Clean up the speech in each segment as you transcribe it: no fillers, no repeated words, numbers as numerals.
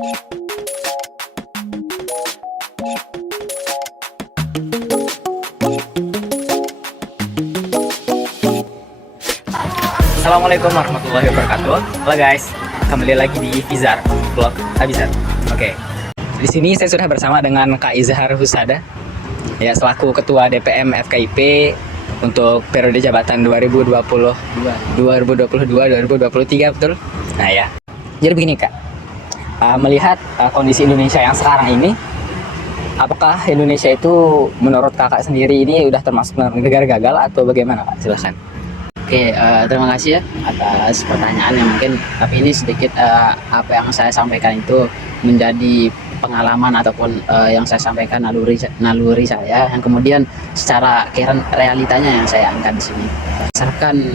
Assalamualaikum warahmatullahi wabarakatuh. Halo guys, kembali lagi di Izhar Vlog Abizar. Oke, di sini saya sudah bersama dengan Kak Izhar Husada, ya selaku Ketua DPM FKIP untuk periode jabatan 2022-2023, betul? Nah ya, jadi begini Kak, melihat kondisi Indonesia yang sekarang ini, apakah Indonesia itu menurut Kakak sendiri ini udah termasuk negara gagal atau bagaimana Kak? Silahkan. Oke, terima kasih ya atas pertanyaan yang mungkin, tapi ini sedikit apa yang saya sampaikan itu menjadi pengalaman ataupun yang saya sampaikan naluri saya yang kemudian secara realitanya yang saya angkat di sini. Berdasarkan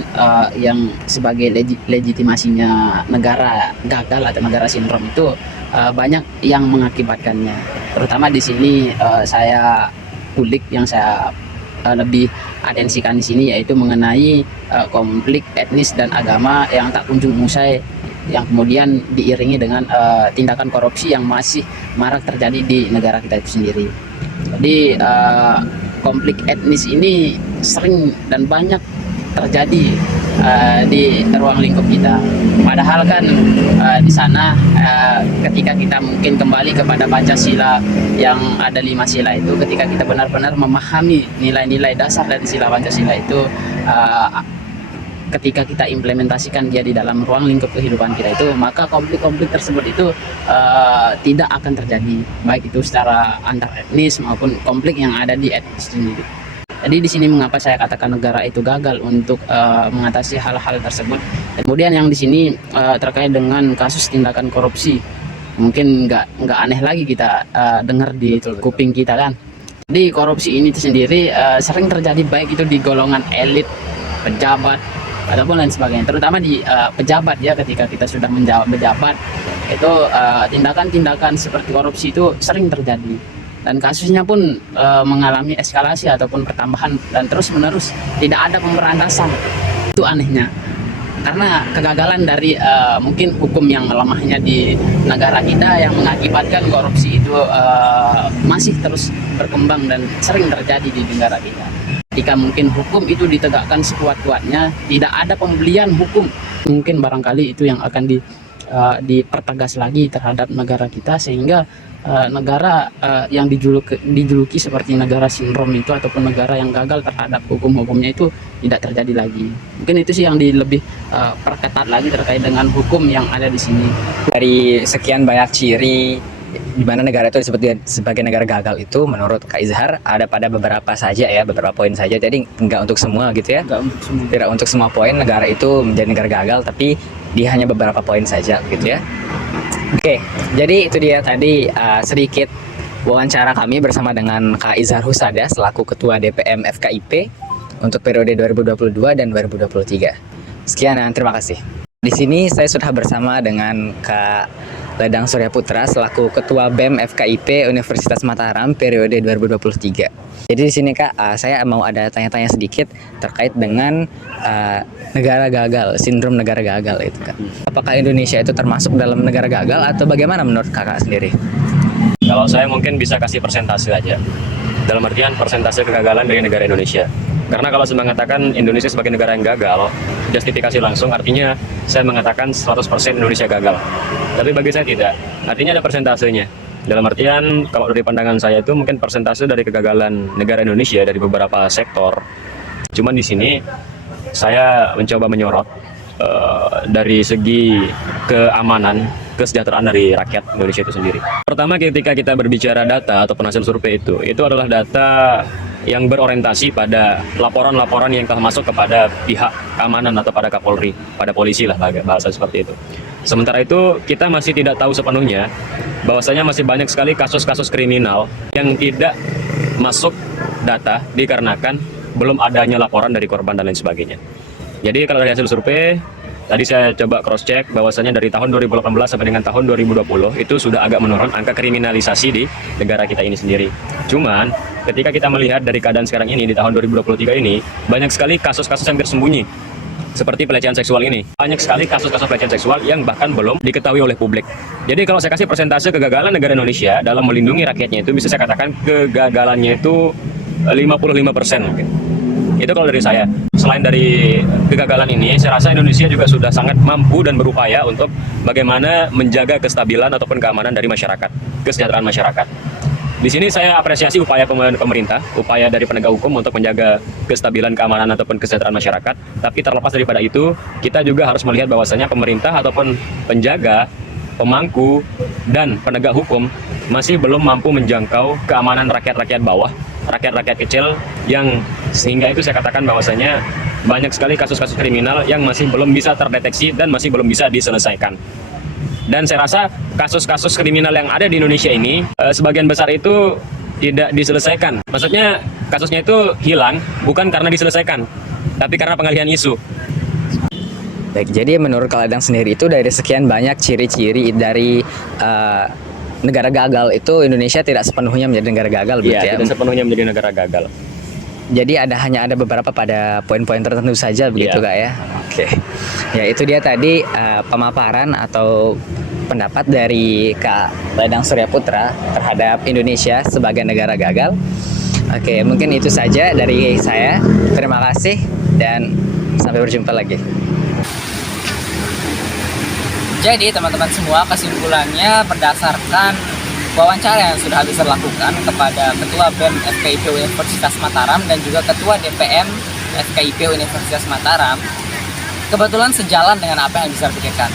yang sebagai legitimasinya negara gagal atau negara sindrom itu banyak yang mengakibatkannya. Terutama di sini saya kulik yang saya lebih atensikan di sini yaitu mengenai konflik etnis dan agama yang tak kunjung usai, yang kemudian diiringi dengan tindakan korupsi yang masih marak terjadi di negara kita itu sendiri. Jadi konflik etnis ini sering dan banyak terjadi di ruang lingkup kita. Padahal kan di sana ketika kita mungkin kembali kepada Pancasila yang ada 5 sila itu, ketika kita benar-benar memahami nilai-nilai dasar dari sila Pancasila itu, ketika kita implementasikan dia di dalam ruang lingkup kehidupan kita itu, maka konflik-konflik tersebut itu tidak akan terjadi, baik itu secara antar etnis maupun konflik yang ada di etnis sendiri. Jadi di sini mengapa saya katakan negara itu gagal untuk mengatasi hal-hal tersebut. Kemudian yang di sini terkait dengan kasus tindakan korupsi, mungkin nggak aneh lagi kita dengar di kuping kita kan. Jadi korupsi ini sendiri sering terjadi baik itu di golongan elit, pejabat ataupun lain sebagainya. Terutama di pejabat ya, ketika kita sudah menjabat itu tindakan-tindakan seperti korupsi itu sering terjadi. Dan kasusnya pun mengalami eskalasi ataupun pertambahan dan terus-menerus tidak ada pemberantasan. Itu anehnya, karena kegagalan dari mungkin hukum yang lemahnya di negara kita yang mengakibatkan korupsi itu masih terus berkembang dan sering terjadi di negara kita. Jika mungkin hukum itu ditegakkan sekuat-kuatnya, tidak ada pembelian hukum, mungkin barangkali itu yang akan dipertegas lagi terhadap negara kita, sehingga negara yang dijuluki seperti negara sindrom itu ataupun negara yang gagal terhadap hukum-hukumnya itu tidak terjadi lagi. Mungkin itu sih yang lebih perketat lagi terkait dengan hukum yang ada di sini. Dari sekian banyak ciri di mana negara itu disebut sebagai negara gagal itu, menurut Kak Izhar ada pada beberapa saja ya, beberapa poin saja. Jadi nggak untuk semua gitu ya. Tidak untuk semua poin negara itu menjadi negara gagal, tapi dia hanya beberapa poin saja gitu ya. Oke, jadi itu dia tadi sedikit wawancara kami bersama dengan Kak Izhar Husada selaku Ketua DPM FKIP untuk periode 2022 dan 2023. Sekian dan terima kasih. Di sini saya sudah bersama dengan Kak Ledang Surya Putra selaku Ketua BEM FKIP Universitas Mataram periode 2023. Jadi di sini Kak, saya mau ada tanya-tanya sedikit terkait dengan negara gagal, sindrom negara gagal itu Kak. Apakah Indonesia itu termasuk dalam negara gagal atau bagaimana menurut Kakak sendiri? Kalau saya mungkin bisa kasih persentase aja. Dalam artian persentase kegagalan dari negara Indonesia. Karena kalau saya mengatakan Indonesia sebagai negara yang gagal, justifikasi langsung artinya saya mengatakan 100% Indonesia gagal. Tapi bagi saya tidak. Artinya ada persentasenya. Dalam artian kalau dari pandangan saya itu mungkin persentase dari kegagalan negara Indonesia dari beberapa sektor. Cuman di sini saya mencoba menyorot dari segi keamanan, kesejahteraan dari rakyat Indonesia itu sendiri. Pertama, ketika kita berbicara data atau hasil survei itu adalah data yang berorientasi pada laporan-laporan yang telah masuk kepada pihak keamanan atau pada Kapolri, pada polisi lah bahasa seperti itu. Sementara itu kita masih tidak tahu sepenuhnya bahwasanya masih banyak sekali kasus-kasus kriminal yang tidak masuk data dikarenakan belum adanya laporan dari korban dan lain sebagainya. Jadi kalau dari hasil survei tadi saya coba cross check bahwasanya dari tahun 2018 sampai dengan tahun 2020 itu sudah agak menurun angka kriminalisasi di negara kita ini sendiri. Cuman ketika kita melihat dari keadaan sekarang ini di tahun 2023 ini banyak sekali kasus-kasus yang tersembunyi seperti pelecehan seksual ini. Banyak sekali kasus-kasus pelecehan seksual yang bahkan belum diketahui oleh publik. Jadi kalau saya kasih persentase kegagalan negara Indonesia dalam melindungi rakyatnya itu bisa saya katakan kegagalannya itu 55% mungkin. Itu kalau dari saya. Selain dari kegagalan ini, saya rasa Indonesia juga sudah sangat mampu dan berupaya untuk bagaimana menjaga kestabilan ataupun keamanan dari masyarakat, kesejahteraan masyarakat. Di sini saya apresiasi upaya pemerintah, upaya dari penegak hukum untuk menjaga kestabilan keamanan ataupun kesejahteraan masyarakat. Tapi terlepas daripada itu, kita juga harus melihat bahwasanya pemerintah ataupun penjaga, pemangku, dan penegak hukum masih belum mampu menjangkau keamanan rakyat-rakyat bawah, rakyat-rakyat kecil, yang sehingga itu saya katakan bahwasanya banyak sekali kasus-kasus kriminal yang masih belum bisa terdeteksi dan masih belum bisa diselesaikan. Dan saya rasa kasus-kasus kriminal yang ada di Indonesia ini sebagian besar itu tidak diselesaikan. Maksudnya kasusnya itu hilang bukan karena diselesaikan, tapi karena pengalihan isu. Baik, jadi menurut Kak Ladang sendiri itu dari sekian banyak ciri-ciri dari negara gagal itu Indonesia tidak sepenuhnya menjadi negara gagal, Iya, begitu ya? tidak sepenuhnya menjadi negara gagal. Jadi hanya ada beberapa pada poin-poin tertentu saja begitu Iya. Kak ya. Oke. Ya itu dia tadi pemaparan atau pendapat dari Kak Ladang Surya Putra terhadap Indonesia sebagai negara gagal. Oke, mungkin itu saja dari saya. Terima kasih dan sampai berjumpa lagi. Jadi teman-teman semua, kesimpulannya berdasarkan wawancara yang sudah habis dilakukan kepada Ketua BEM FKIP Universitas Mataram dan juga Ketua DPM FKIP Universitas Mataram, kebetulan sejalan dengan apa yang bisa dipikirkan,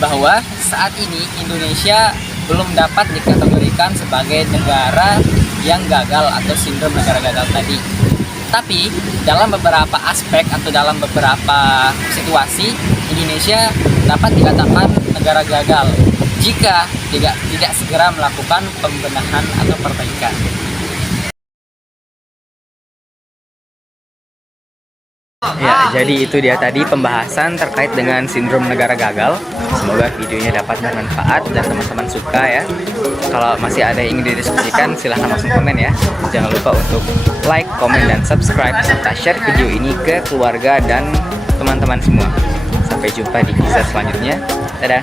bahwa saat ini Indonesia belum dapat dikategorikan sebagai negara yang gagal atau sindrom negara gagal tadi. Tapi dalam beberapa aspek atau dalam beberapa situasi, Indonesia dapat dikatakan negara gagal jika tidak segera melakukan pembenahan atau perbaikan. Ya, jadi itu dia tadi pembahasan terkait dengan sindrom negara gagal. Semoga videonya dapat bermanfaat dan teman-teman suka ya. Kalau masih ada yang ingin didiskusikan, silahkan langsung komen ya. Jangan lupa untuk like, komen, dan subscribe serta share video ini ke keluarga dan teman-teman semua. Sampai jumpa di kisah selanjutnya. Dadah.